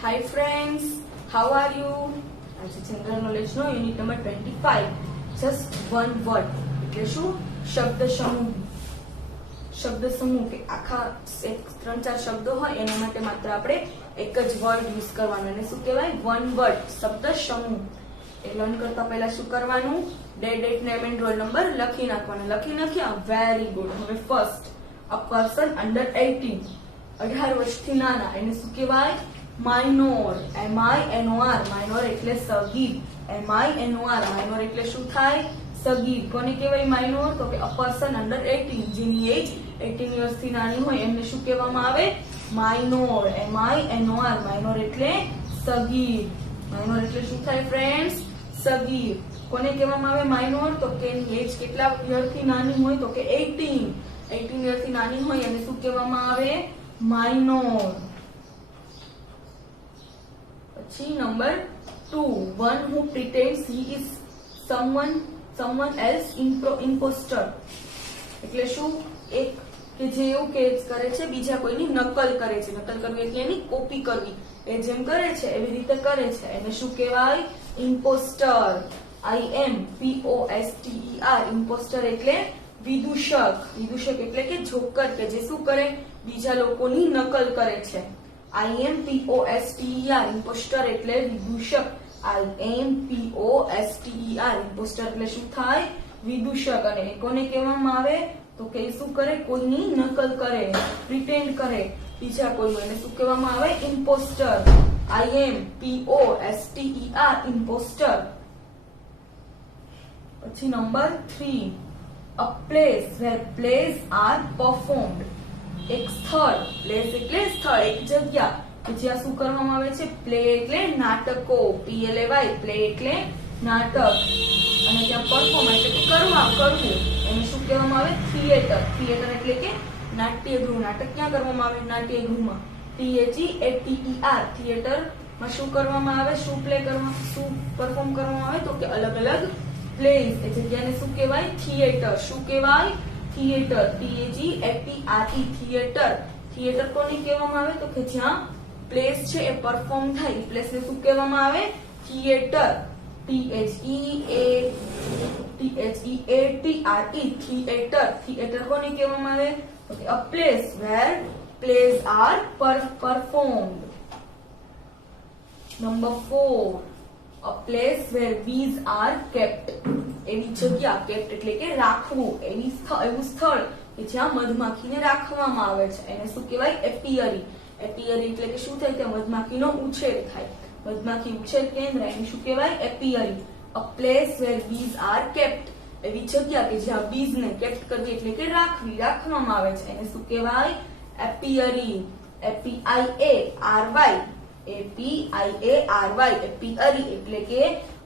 Hi friends, how are you? આજે general knowledge નો unit number 25. Just one word એટલે શું? શબ્દ સમૂહ કે આખા ત્રણ ચાર શબ્દો હોય એના માટે માત્ર આપણે એક જ વર્ડ યુઝ કરવાનો અને શું કહેવાય? વન વર્ડ શબ્દ સમૂહ. એ લર્ન કરતા પહેલા શું કરવાનું? Date name and roll number લખી નાખવાના. લખી નાખ્યા? Very good. હવે ફર્સ્ટ, અ પર્સન અંડર 18, 18 વર્ષથી નાના, એને શું કહેવાય? માઇનોર. MINOR. માઇનોર એટલે સગીર. MINOR. માઇનોર એટલે શું થાય? સગીર. કોને કહેવાય માઇનોર? તો કે અ પર્સન અંડર 18, જેની એજ 18 વર્ષથી નાની હોય એમને શું કહેવામાં આવે? માઇનોર. MINOR. માઇનોર એટલે સગીર. માઇનોર એટલે શું થાય ફ્રેન્ડ્સ? સગીર. કોને કહેવામાં આવે માઇનોર? તો કે એની એજ કેટલા યરથી નાની હોય? તો કે 18. 18 યરથી નાની હોય એને શું કહેવામાં આવે? માઇનોર. પછી number 2, one who pretends he is someone else imposter. એટલે શું? એક કે જે એવું કે કરે છે બીજા કોઈની નકલ કરે છે. નકલ કરવી એટલે એની કોપી કરવી. એ જેમ કરે છે એવી રીતે કરે છે એને શું કહેવાય? ઇમ્પોસ્ટર. IMPOSTER. ઇમ્પોસ્ટર એટલે વિદૂષક. વિદૂષક એટલે કે જોકર કે જે શું કરે? બીજા લોકોની નકલ કરે છે. IMPOSTER. ઇમ્પોસ્ટર એટલે વિદૂષક. IMPOSTER. ઇમ્પોસ્ટર એટલે શું થાય? વિદૂષક. અને કોને કહેવામાં આવે? તો કે શું કરે? કોઈની નકલ કરે, પ્રિટેન્ડ કરે બીજા કોઈનું, એને શું કહેવામાં આવે? ઇમ્પોસ્ટર. IMPOSTER. ઇમ્પોસ્ટર. પછી number 3, a place where plays are performed. એક સ્થળ. પ્લેસ એટલે સ્થળ, એક જગ્યા કે જ્યાં શું કરવામાં આવે છે? પ્લે એટલે નાટકો. PLAY. પ્લે એટલે નાટક. અને ત્યાં પરફોર્મ એટલે કે કરવું. એને શું કહેવામાં આવે? થિયેટર. થિયેટર એટલે કે નાટ્યગૃહ. નાટક ક્યાં કરવામાં આવે? નાટ્યગૃહમાં. THEATER. થિયેટરમાં શું કરવામાં આવે? શું પ્લે કરવામાં, શું પરફોર્મ કરવામાં આવે? તો કે અલગ અલગ પ્લેસ. એ જગ્યાને શું કહેવાય? થિયેટર. શું કહેવાય? થિયેટર. THEATER. થિયેટર. થિયેટર કોને કહેવામાં આવે? તો કે જ્યાં પ્લેસ છે એ પરફોર્મ થાય. પ્લેસને શું કહેવામાં આવે? થિયેટર. THEATER. થિયેટર. થિયેટર કોને કહેવામાં આવે? તો કે a place where plays are performed. Number 4, a place where bees are kept. એવી જગ્યા. kept એટલે કે રાખવું. એવું સ્થળ કે જ્યાં મધમાખીને રાખવામાં આવે છે એને શું કહેવાય? એપિયરી. એપિયરી એટલે કે શું થાય? ત્યાં મધમાખીનો ઉછેર થાય. મધમાખી ઉછેર કેન્દ્ર એને શું કહેવાય? એપિયરી. a place where bees are kept. એવી જગ્યા કે જ્યાં બીઝને કેપ્ટ કરવી એટલે કે રાખવામાં આવે છે એને શું કહેવાય? એપિયરી. APIARY. એપિયરી એટલે કે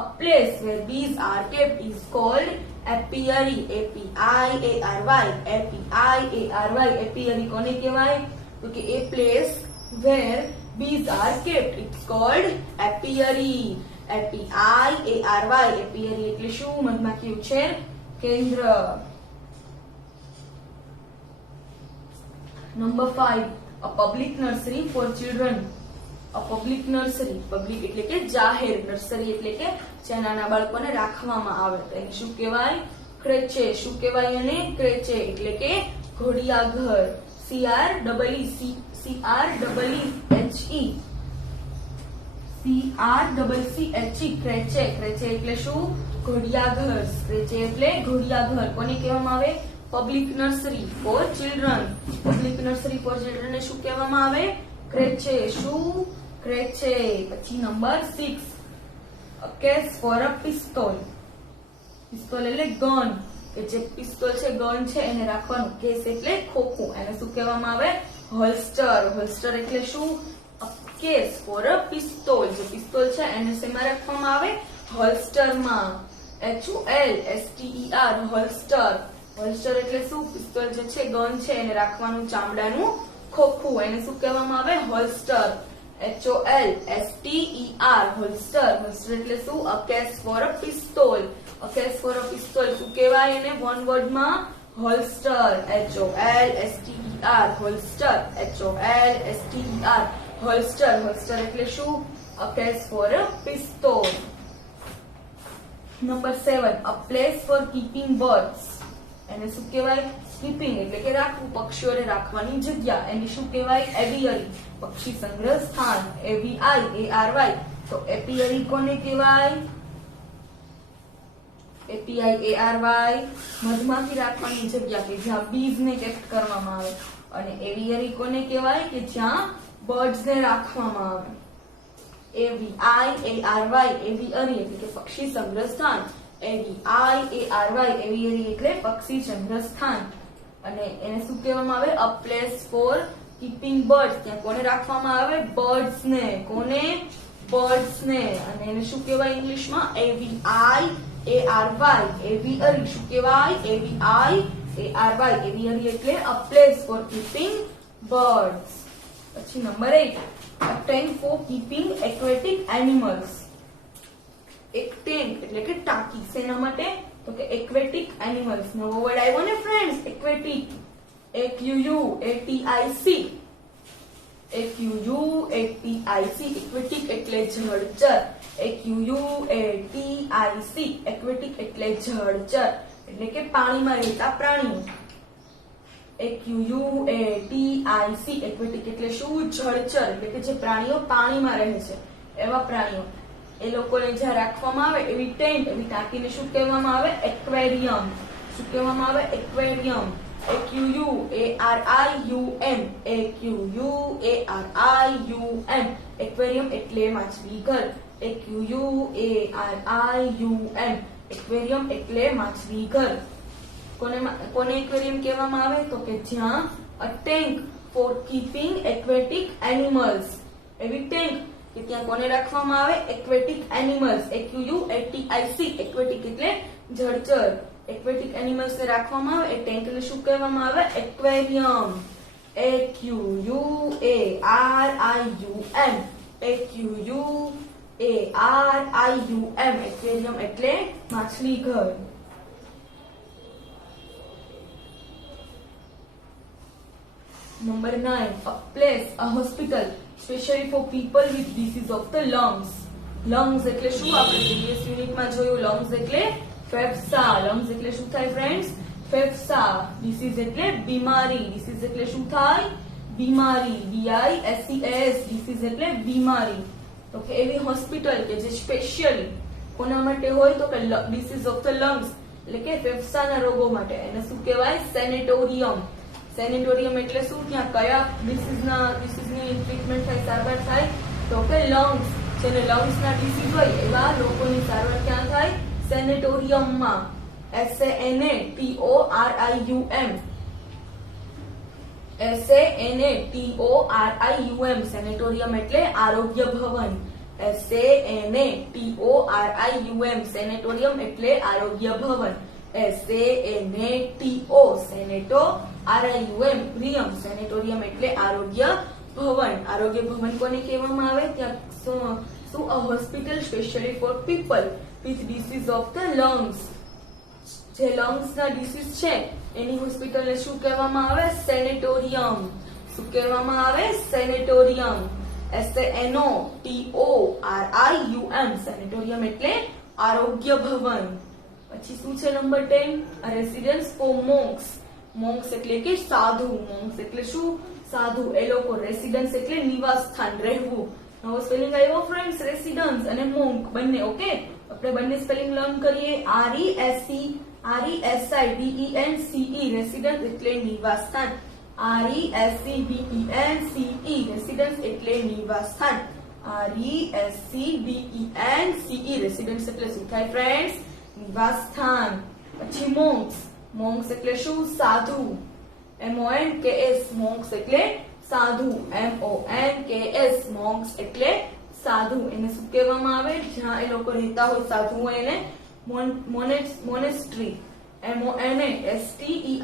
a place where bees are kept is called apiary. APIARY. એપિયરી કોને કહેવાય? તો કે a place where bees are kept, it's called apiary. APIARY. એપિયરી એટલે શું? મધમાખી ઉછેર કેન્દ્ર. Number 5, a public nursery for children. a public nursery. Public એટલે કે જાહેર. નર્સરી એટલે કે જ્યાં નાના બાળકોને રાખવામાં આવે. તો એને શું કહેવાય? ક્રેચે. શું કહેવાય એને? ક્રેચે એટલે કે ઘોડિયાઘર. CRCCHE. ક્રેચે. ક્રેચે એટલે શું? ઘોડિયાઘર. ક્રેચે એટલે ઘોડિયાઘર. કોને કહેવામાં આવે? Public nursery four children. Public nursery four children ને શું કહેવામાં આવે? ક્રેચે. શું? ક્રેચે. પછી number 6, a case for a pistol. Pistol એટલે ગન. કે જે પિસ્તોલ છે, ગન છે એને રાખવાનું. કેસ એટલે ખોખું. એને શું કહેવામાં આવે? હોલ્સ્ટર. હોલ્સ્ટર એટલે શું? a case for a pistol. જે પિસ્તોલ છે એને શેમાં રાખવામાં આવે? હોલ્સ્ટરમાં. HOLSTER. હોલ્સ્ટર. હોલ્સ્ટર એટલે શું? પિસ્તોલ જે છે, ગન છે એને રાખવાનું ચામડાનું ખોખું. એને શું કહેવામાં આવે? હોલ્સ્ટર. HOLSTER. હોલ્સ્ટર. હોલ્સ્ટર એટલે શું? a case for a pistol. a case for a pistol શું કહેવાય એને? વન વર્ડમાં? હોલ્સ્ટર. HOLSTER. હોલ્સ્ટર. HOLSTER. હોલ્સ્ટર, હોલ્સ્ટર એટલે શું? A case for a pistol. Number 7, a place for keeping birds. એને શું કહેવાય? કીપિંગ એટલે કે રાખવું, પક્ષીઓને રાખવાની જગ્યા. એને શું કહેવાય? એવિયરી, પક્ષી સંગ્રહ સ્થાન. AVIARY. તો એપિયરી કોને કહેવાય? APIARY મધમાખી રાખવાની જગ્યા કે જ્યાં બીજ ને કેપ્ટ કરવામાં આવે. અને એવિયરી કોને કહેવાય? કે જ્યાં બર્ડ્સ ને રાખવામાં આવે. AVIARY એવિયરી એટલે કે પક્ષી સંગ્રહ સ્થાન. AVIARY એવિયરી એટલે પક્ષી સંગ્રહ સ્થાન. અને એને શું કહેવામાં આવે? અ પ્લેસ ફોર કીપિંગ બર્ડ્સ. ત્યાં કોને રાખવામાં આવે? બર્ડ્સ ને. કોને? બર્ડ્સ ને. અને એને શું કહેવાય ઇંગ્લિશમાં? AVIARY એવિયરી. શું કહેવાય? AVIARY એવિયરી એટલે a place for keeping birds. પછી number 8, a tank for keeping aquatic animals. એક ટેન્ક એટલે કે ટાંકી શેના માટે? તો કે એક્વેટિક એનિમલ્સ. નવો વર્ડ આવ્યો ને ફ્રેન્ડ્સ, એક્વેટિક. AQUATIC. એક્વેટિક એટલે જળચર. AQUATIC એક્વેટિક એટલે જળચર એટલે કે પાણીમાં રહેતા પ્રાણીઓ. AQUATIC એક્વેટિક એટલે શું? જળચર એટલે કે જે પ્રાણીઓ પાણીમાં રહે છે એવા પ્રાણીઓ. એ લોકોને જ્યાં રાખવામાં આવે એવી ટેન્ક, એવી ટાંકીને શું કહેવામાં આવે? એક્વેરિયમ. શું કહેવામાં આવે? એક્વેરિયમ. AQUARIUM એક્વેરિયમ એટલે માછલી ઘર. AQUARIUM એક્વેરિયમ એટલે માછલી ઘર. કોને એક્વેરિયમ કહેવામાં આવે? તો કે જ્યાં a tank for keeping aquatic animals. એવી ટેન્ક કે ત્યાં કોને રાખવામાં આવે? Aquatic animals. AQUATIC એક્વેટિક એટલે જળચર. એક્વેટિક એનિમલ્સ ને રાખવામાં આવે એ ટેન્ક ને શું કહેવામાં આવે? એક્વેરિયમ. AQUARIUM એક્વેરિયમ એટલે માછલી ઘર. Number 9, a place, a hospital specially for people with disease of the lungs. lungs એટલે શું? આપણે પ્રીવિયસ યુનિટમાં જોયું. lungs એટલે ફેફસા. lungs એટલે શું થાય ફ્રેન્ડ્સ? ફેફસા. disease એટલે બીમારી. disease એટલે શું થાય? બીમારી. DISEAS disease એટલે બીમારી. તો કે એવી હોસ્પિટલ કે જે સ્પેશિયલી કોના માટે હોય? તો કે disease of the lungs એટલે કે ફેફસાના રોગો માટે. એને શું કહેવાય? સેનેટોરિયમ. સેનેટોરિયમ એટલે શું? ત્યાં કયા ડિસીઝની ટ્રીટમેન્ટ થાય, સારવાર થાય? તો કે લંગ્સ. જેને લંગ્સના ડિસીઝ હોય એવા લોકોની સારવાર ક્યાં થાય? સેનેટોરિયમમાં. SANATORIUM સેનેટોરિયમ એટલે આરોગ્ય ભવન. SANATORIUM સેનેટોરિયમ એટલે આરોગ્ય ભવન. SANATO રિયમ સેનેટોરિયમ એટલે આરોગ્ય ભવન. આરોગ્ય ભવન કોને કહેવામાં આવે? ત્યાં શું? A hospital specially four people with disease of the lungs. જે લંગ્સ ના ડિસીઝ છે એની હોસ્પિટલને શું કહેવામાં આવે? સેનેટોરિયમ. શું કહેવામાં આવે? સેનેટોરિયમ. SANOTORIUM સેનેટોરિયમ એટલે આરોગ્ય ભવન. પછી શું છે number 10, a residence for monks. monks એટલે કે સાધુ. monks એટલે શું? સાધુ. એ લોકો. રેસિડન્સ એટલે નિવાસ સ્થાન, રહેવું. નવો સ્પેલિંગ આવ્યો ફ્રેન્ડ્સ, રેસિડન્સ અને મોંક બંને. ઓકે, આપણે બંને સ્પેલિંગ લર્ન કરીએ. RESIDENCE રેસિડન્સ એટલે નિવાસ સ્થાન. RESIDENCE રેસિડન્સ એટલે નિવાસ સ્થાન. RESIDENCE રેસિડન્સ એટલે શું થાય ફ્રેન્ડ્સ? નિવાસ સ્થાન. પછી મોંક્સ. મોંક્સ એટલે શું? સાધુ. MONKS મોંક્સ એટલે સાધુ. MONKS મોંક્સ એટલે સાધુ. એને શું કહેવામાં આવે? જ્યાં એ લોકો રહેતા હોય સાધુ હોય એને મોનેસ્ટ્રી. MONASTERY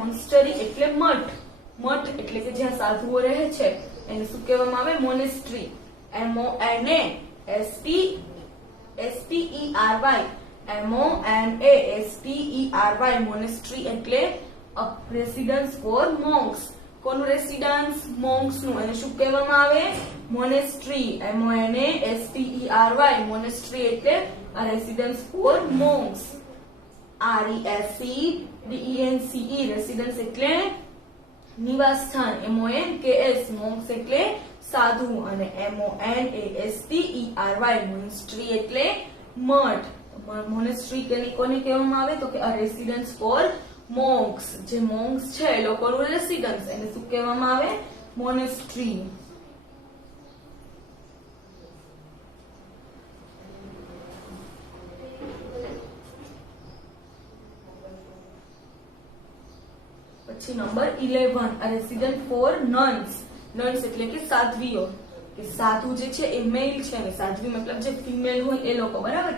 મોન્સ્ટરી એટલે મઠ. મઠ એટલે કે જ્યાં સાધુઓ રહે છે એને શું કહેવામાં આવે? મોનેસ્ટ્રી. MONASTERY મોનેસ્ટ્રી એટલે રેસિડન્સ ફોર મોન્ક્સ. કોનું રેસિડન્સ? મોન્ક્સ નું. એને શું કહેવામાં આવે? મોનેસ્ટ્રી. MONASTERY. મોનેસ્ટ્રી એટલે આ રેસિડન્સ ફોર મોન્ક્સ. RESIDENCE. રેસિડન્સ એટલે નિવાસ સ્થાન. MONKS. મોન્ક્સ એટલે સાધુ. અને MONASTERY. મોનેસ્ટ્રી એટલે મઠ. મોનેસ્ટ્રી કોને કહેવામાં આવે? તો કે આ રેસિડન્સ ફોર મોન્ક્સ. જે મોન્ક્સ છે એ લોકોનું રેસિડન્સ, એને શું કહેવામાં આવે? મોનેસ્ટ્રી. પછી નંબર 11, આ રેસિડન્ટ ફોર નન્સ. નન્સ એટલે કે સાધ્વીઓ. કે સાધુ જે છે એ મેલ છે ને સાધ્વી મતલબ જે ફિમેલ હોય એ લોકો. બરાબર.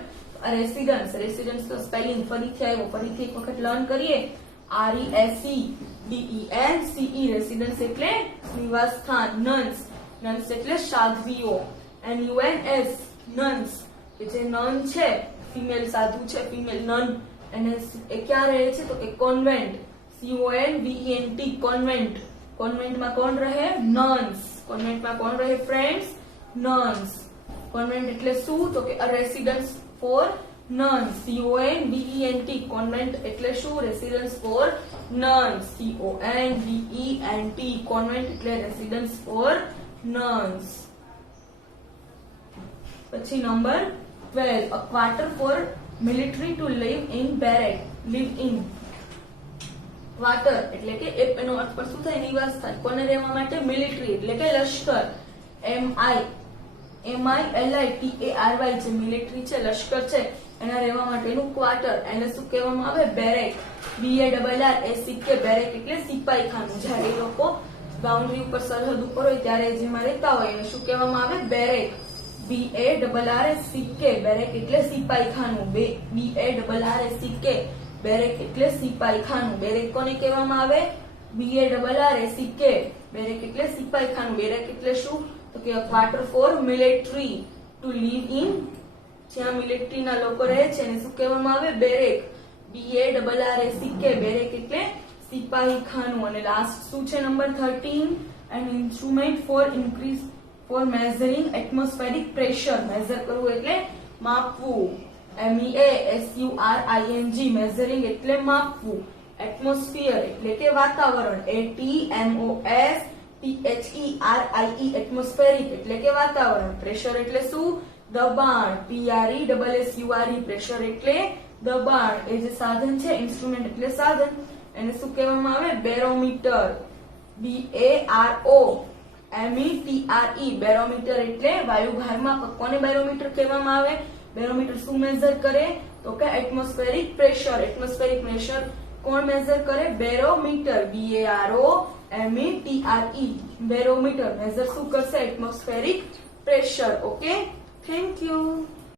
આ રેસિડન્સ તો સ્પેલિંગ ફરીથી આવ્યો, ફરીથી એક વખત લર્ન કરીએ. RESIDENCE. રેસિડન્સ એટલે નિવાસ સ્થાન. નન્સ એટલે સાધ્વીઓ. NUNS. નન્સ કે જે નન છે, ફિમેલ સાધુ છે, ફિમેલ નન, એને એ ક્યાં રહે છે? તો કે કોન્વેન્ટ. CONVENT. કોન્વેન્ટ. કોન્વેન્ટમાં કોણ રહે? નન્સ. કોન્વેન્ટમાં કોણ રહે ફ્રેન્ડ્સ? નન્સ. કોન્વેન્ટ એટલે શું? તો કે a residence for nuns. CONVENT. Convent એટલે શું? Residence for nuns. CONVENT. Convent એટલે રેસિડન્સ ફોર nuns. પછી number 12, a quarter for military to live in barrack. live in. Quarter એટલે કે એનો અર્થ પણ શું થાય? નિવાસ સ્થાન. કોને રહેવા માટે? મિલિટરી એટલે કે લશ્કર. MILITARY. જે મિલિટરી છે, લશ્કર છે, એના રહેવા માટેનું ક્વાર્ટર. એને શું કહેવામાં આવે? બેરેક. BARRACK. બેરેક એટલે સિપાહીખાનું. જ્યારે એ લોકો બાઉન્ડ્રી ઉપર, સરહદ ઉપર હોય ત્યારે જેમાં રહેતા હોય એને શું કહેવામાં આવે? બેરેક. BARRACK. બેરેક એટલે સિપાહીખાનું. BARRACK. બેરેક એટલે સિપાહીખાનું. બેરેક કોને કહેવામાં આવે? BARRACK. બેરેક એટલે સિપાહીખાનું. બેરેક એટલે શું? તો કે quarter for military to live in. જ્યાં મિલિટરીના લોકો રહે છે એને શું કહેવામાં આવે? બેરેક. BARRACK. બેરેક એટલે સિપાહીખાનું. અને લાસ્ટ શું છે? Number 13, an instrument for measuring atmospheric pressure. Measure કરવું એટલે માપવું. MEASURING. મેઝરિંગ એટલે માપવું. એટમોસ્ફિયર એટલે કે વાતાવરણ. ATMOSPHERIE. એટમોસ્ફેરિક એટલે કે વાતાવરણ. પ્રેશર એટલે શું? દબાણ. PRESSURE. પ્રેશર એટલે દબાણ. એ જે સાધન છે, ઇન્સ્ટ્રુમેન્ટ એટલે સાધન, એને શું કહેવામાં આવે? બેરોમીટર. BAROMETRE. બેરોમીટર એટલે વાયુભાર માપક. કોને બેરોમીટર કહેવામાં આવે? બેરોમીટર શું મેઝર કરે? તો કે એટમોસ્ફેરિક પ્રેશર. એટમોસ્ફેરિક પ્રેશર કોણ મેઝર કરે? બેરોમીટર. BAROMETRE. બેરોમીટર મેઝર શું કરશે? Atmospheric pressure. Okay, thank you.